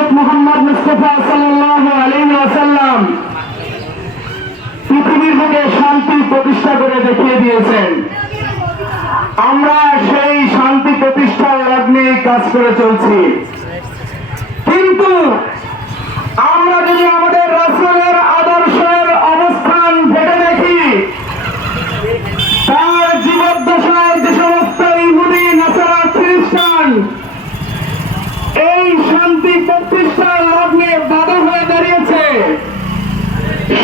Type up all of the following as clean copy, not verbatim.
হযরত মুহাম্মদ মুস্তাফা সাল্লাল্লাহু আলাইহি ওয়াসাল্লাম পৃথিবীর বুকে শান্তি প্রতিষ্ঠা করে দেখিয়ে দিয়েছেন। আমরা সেই শান্তি প্রতিষ্ঠার লগ্নে কাজ করে চলছি। কিন্তু আমরা যদি আমাদের রাসূলের আদর্শের অবস্থান ভেবে দেখি, তার জীবদ্দশায় যে সমস্ত ইহুদি নাসারা খ্রিস্টান এই শান্তি প্রতিষ্ঠার লগ্নে বাধা হয়ে দাঁড়িয়েছে,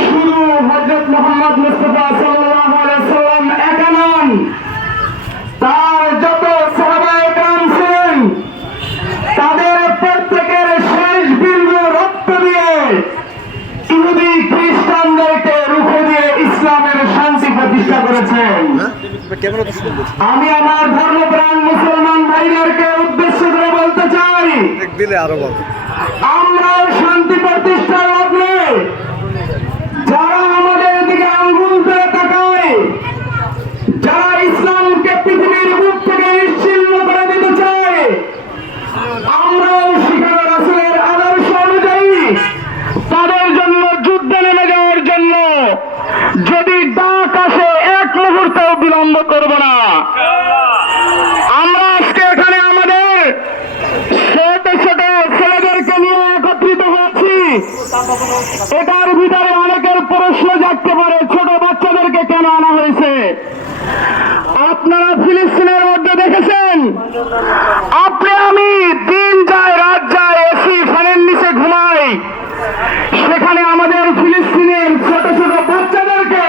শুধু হযরত মুহাম্মদ মুস্তাফা সাল্লাল্লাহু আলাইহি ওয়াসাল্লাম একা নন, তার যত সাহাবায়ে কেরাম ছিলেন তাদের প্রত্যেকের শেষ বিন্দু রক্ত দিয়ে ইহুদি খ্রিস্টানদেরকে রুখে দিয়ে ইসলামের শান্তি প্রতিষ্ঠা করেছেন। আমি আমার ধর্মপ্রাণ মুসলমান ভাইদেরকে উদ্দেশ্য করে বলতে চাই, আমরা শান্তি প্রতিষ্ঠার লগ্নে যারা আমাদের দিকে আঙ্গুল করে তাকায়, যারা ইসলামকে পৃথিবীর বুক থেকে নিশ্চিহ্ন করে দিতে চায়, আমরাও সেখানে রাসূলের আদর্শ অনুযায়ী তাদের জন্য যুদ্ধে নেমে যাওয়ার জন্য যদি ডাক আসে এক মুহূর্তেও বিলম্ব করব না। আমরা আজকে এখানে আমাদের ছোট ছোট ছেলেদেরকে নিয়ে একত্রিত হয়েছি। এটার ভিতরে অনেকের প্রশ্ন জাগতে পারে, ছোট বাচ্চাদেরকে কেন আনা হয়েছে? আপনারা ফিলিস্তিনের মধ্যে দেখেছেন, আপনি আমি দিন যায় রাত যায় এসি ফ্যানের নিচে ঘুমাই, সেখানে আমাদের ফিলিস্তিনের ছোট ছোট বাচ্চাদেরকে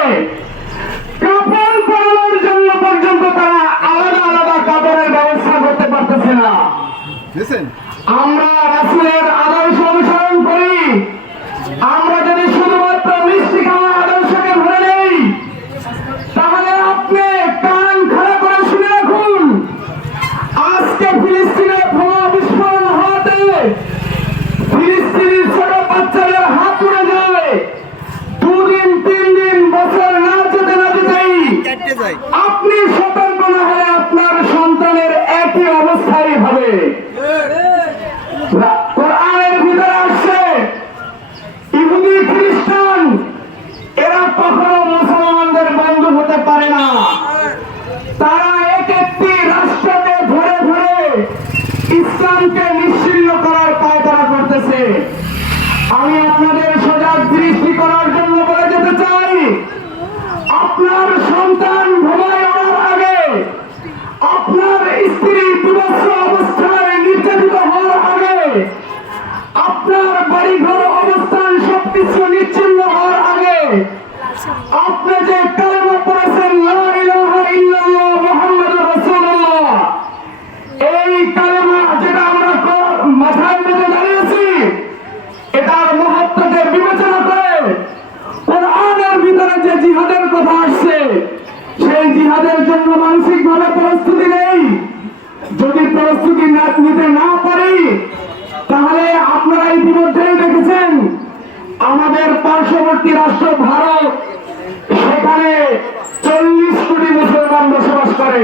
কাপড় পরানোর জন্য পর্যন্ত তারা আলাদা আলাদা কাপড়ের ব্যবস্থা করতে পারতেছে না। আমরা রাসূলের আদর্শ অনুসরণ করি, আমরা যদি শুধুমাত্র মিষ্টি খাওয়া আদর্শকে ধরে নেই, তাহলে আপনি কান খাড়া করে শুনে রাখুন, আজকে ফিলিস্তিনে বোমা বিস্ফোরণ হওয়াতে ফিলিস্তিনি ছোট বাচ্চাদের হাত পুড়ে যায়, 2 দিন 3 দিন বছর না যেতে না যেতেই আপনি সতর্ক না হলে আপনার সন্তানের একই অবস্থাই হবে। কোরআনের ভিতরে আসছে ইহুদি খ্রিস্টান এরা কখনো মুসলমানদের বন্ধু হতে পারে না। তারা এক একটি রাষ্ট্রকে ধরে ধরে ইসলামকে নিশ্চিহ্ন করার পায়তারা করতেছে। আমি আপনাদের সজাগ দৃষ্টি করার জন্য বলে যেতে চাই, আপনার সন্তান ঘুমায় ওঠার আগে, আপনার স্ত্রী বিভৎস অবস্থায় নির্যাতিত হওয়ার আগে, আপনার বাড়িঘর অবস্থান সবকিছু নিচ্ছিন্ন হওয়ার আগে আপনি যে কালেমা পড়েছেন লা ইলাহা ইল্লাল্লাহ মুহাম্মাদুর রাসূলুল্লাহ, এই কালেমা যেটা আমরা মাথায় বেঁধে দাঁড়িয়েছি, এটার মহত্বকে বিবেচনা করে কোরআনের ভিতরে যে জিহাদের কথা আসছে, সেই জিহাদের জন্য মানসিকভাবে প্রস্তুতি নেই। যদি প্রস্তুতি নিতে না পারি, তাহলে আপনারা ইতিমধ্যেই দেখেছেন আমাদের পার্শ্ববর্তী রাষ্ট্র ভারত, সেখানে 40 কোটি মুসলমান বসবাস করে।